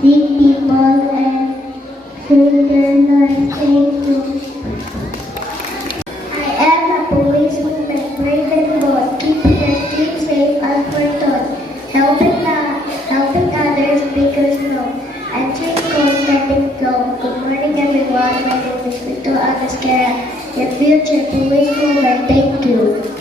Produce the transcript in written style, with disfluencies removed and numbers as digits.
sick people and save their lives. Thank you. I am a policeman that brave and bold, keeping the streets safe and foretold, helping others because no, answering calls stepping flow. Good morning everyone, my name is Vito Agascara, your future policewoman. Thank you.